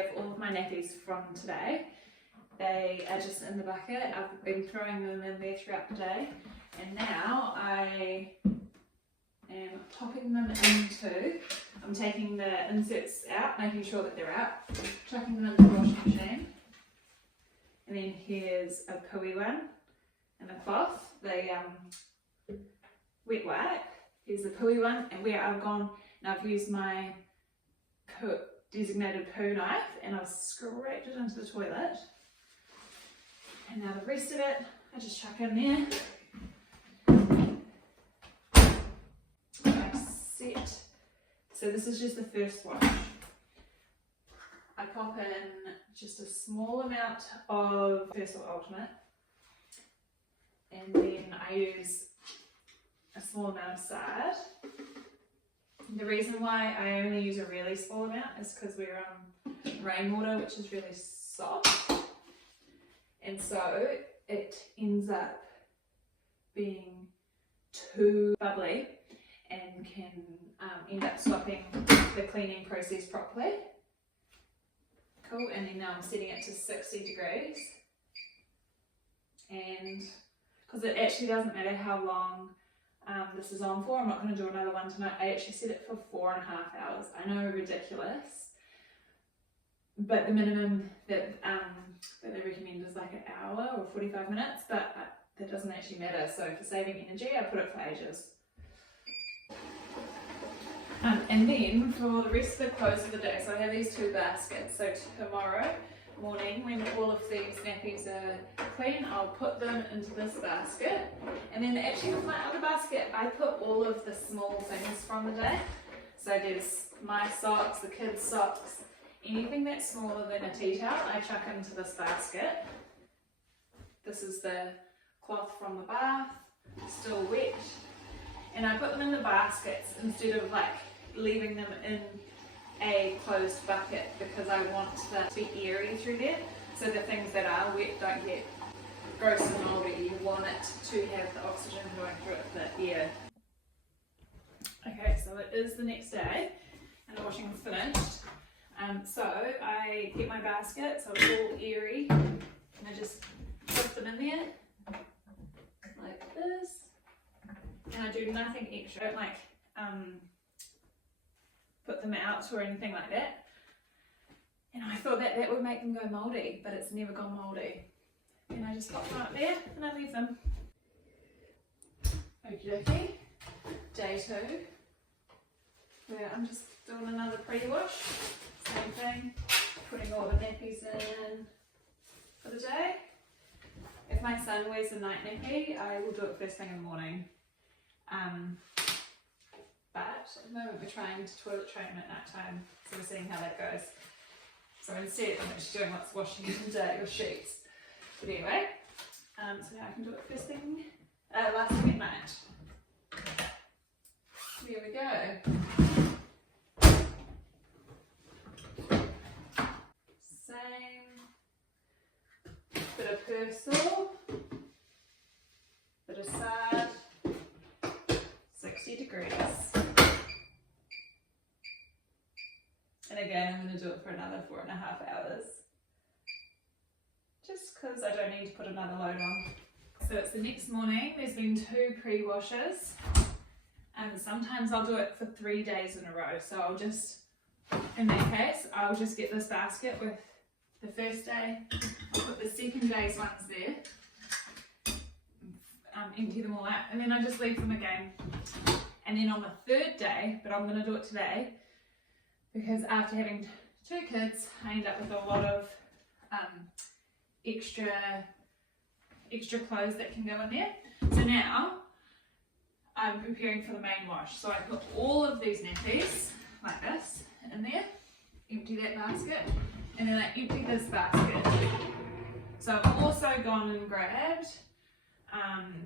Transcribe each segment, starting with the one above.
have all of my nappies from today. They are just in the bucket. I've been throwing them in there throughout the day, and now I am popping them into, I'm taking the inserts out, making sure that they're out, chucking them into the washing machine, and then here's a pooey one and a cloth, the wet wipe. Here's the pooey one, and where I've gone and I've used my designated poo knife and I've scraped it into the toilet. And now the rest of it, I just chuck in there. I set. So this is just the first wash. I pop in just a small amount of Versal Ultimate, and then I use a small amount of Sard. The reason why I only use a really small amount is because we're on rainwater, which is really soft, and so it ends up being too bubbly and can end up stopping the cleaning process properly. Cool, and then now I'm setting it to 60 degrees, and because it actually doesn't matter how long this is on for, I'm not going to do another one tonight. I actually set it for 4.5 hours. I know, ridiculous, but the minimum that they recommend is like an hour or 45 minutes, but that doesn't actually matter. So for saving energy, I put it for ages. And then for the rest of the clothes of the day, so I have these two baskets. So tomorrow morning, when all of these nappies are clean, I'll put them into this basket. And then actually with my other basket, I put all of the small things from the day. So there's my socks, the kids' socks, anything that's smaller than a tea towel, I chuck into this basket. This is the cloth from the bath, still wet. And I put them in the baskets instead of like leaving them in a closed bucket, because I want that to be airy through there, so the things that are wet don't get gross and mouldy. You want it to have the oxygen going through it, the air. Okay, so it is the next day and the washing is finished. So I get my basket, so it's all airy, and I just put them in there like this, and I do nothing extra. I don't like put them out or anything like that. And I thought that that would make them go mouldy, but it's never gone mouldy. And I just pop them up there and I leave them. Okie dokie. Day 2, where I'm just doing another pre-wash. Same thing, putting all the nappies in for the day. If my son wears a night nappy, I will do it first thing in the morning. But at the moment we're trying to toilet train him at night time, so we're seeing how that goes. So instead I'm actually doing lots of washing today with sheets. But anyway, so now I can do it first thing, last thing at night. There we go. Same. Bit of Persil, bit of Sard, 60 degrees. And again, I'm going to do it for another 4.5 hours. Just because I don't need to put another load on. So it's the next morning, there's been 2 pre-washes. And sometimes I'll do it for 3 days in a row. So I'll just, in that case, I'll just get this basket with the first day. I'll put the second day's ones there. Empty them all out, and then I just leave them again. And then on the 3rd day, but I'm going to do it today, because after having 2 kids, I end up with a lot of extra clothes that can go in there. So now I'm preparing for the main wash. So I put all of these nappies like this in there, empty that basket, and then I empty this basket. So I've also gone and grabbed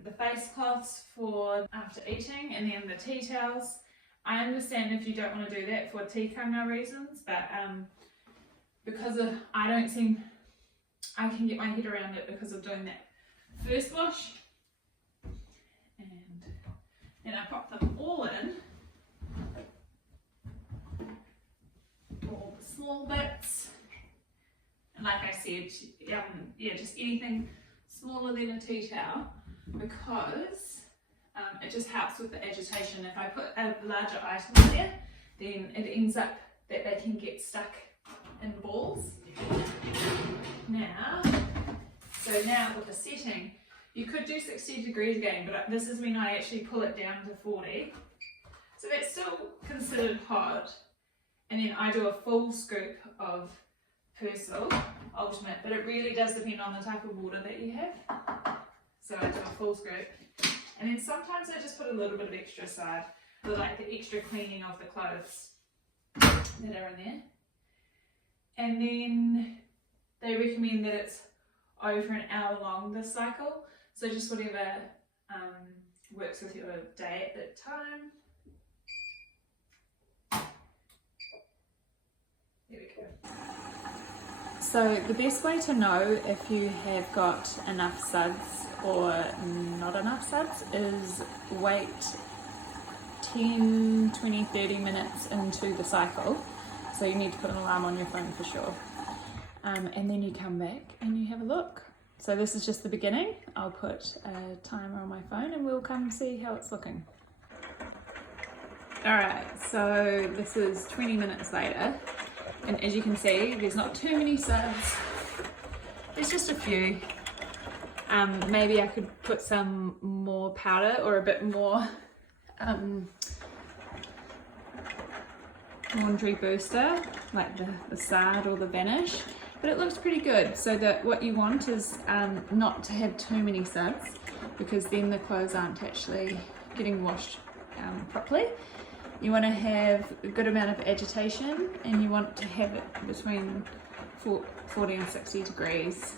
the face cloths for after eating, and then the tea towels. I understand if you don't want to do that for tikanga reasons, but because of, I can get my head around it because of doing that first wash. And then I pop them all in, all the small bits, like I said, yeah, just anything smaller than a tea towel, because it just helps with the agitation. If I put a larger item there, then it ends up that they can get stuck in balls. Now with the setting, you could do 60 degrees again, but this is when I actually pull it down to 40. So that's still considered hot. And then I do a full scoop of Persil Ultimate, but it really does depend on the type of water that you have. So I do a full scoop. And then sometimes I just put a little bit of extra aside for like the extra cleaning of the clothes that are in there. And then they recommend that it's over an hour long, this cycle. So just whatever works with your day at that time. There we go. So the best way to know if you have got enough suds or not enough suds is wait 10, 20, 30 minutes into the cycle. So you need to put an alarm on your phone for sure. And then you come back and you have a look. So this is just the beginning. I'll put a timer on my phone and we'll come see how it's looking. Alright, so this is 20 minutes later. And as you can see, there's not too many suds. There's just a few. Maybe I could put some more powder or a bit more laundry booster, like the Sard or the Vanish. But it looks pretty good. So that what you want is not to have too many suds, because then the clothes aren't actually getting washed properly. You want to have a good amount of agitation, and you want to have it between 40 and 60 degrees.